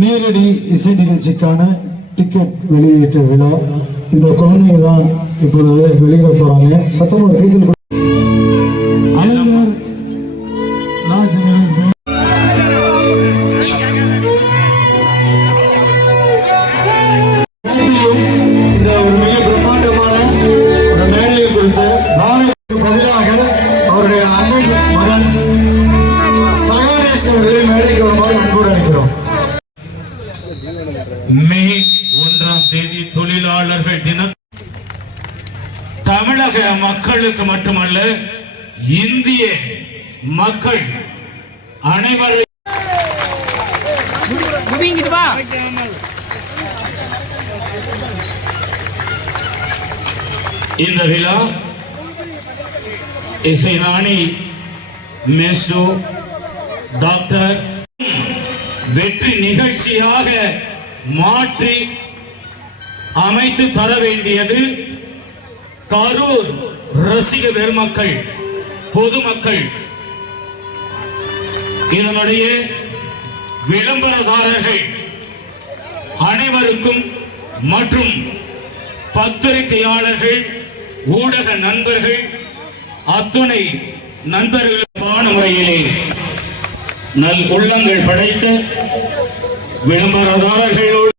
நேரடி இசை நிகழ்ச்சிக்கான டிக்கெட் வெளியீட்டு விழா. இந்த குழந்தைங்க தான் இப்பொழுது வெளியிட போறாங்க. சத்தம் கைதில் கைத்தில் கொடு- மே ஒன்றாம் தேதி தொழிலாளர்கள் தினம் தமிழக மக்களுக்கு மட்டுமல்ல இந்திய மக்கள் அனைவரும் இந்த விழா இசைராணி மேசு டாக்டர் வெற்றி நிகழ்ச்சியாக மாற்றி அமைத்து தர வேண்டியது கரூர் ரசிக பெருமக்கள் பொதுமக்கள். இதனுடைய விளம்பரதாரர்கள் அனைவருக்கும் மற்றும் பத்திரிகையாளர்கள் ஊடக நண்பர்கள் அத்துணை நண்பர்களுக்கான முறையிலே நல் உள்ளங்கள் படைத்த വിളംബരധാരകളോട്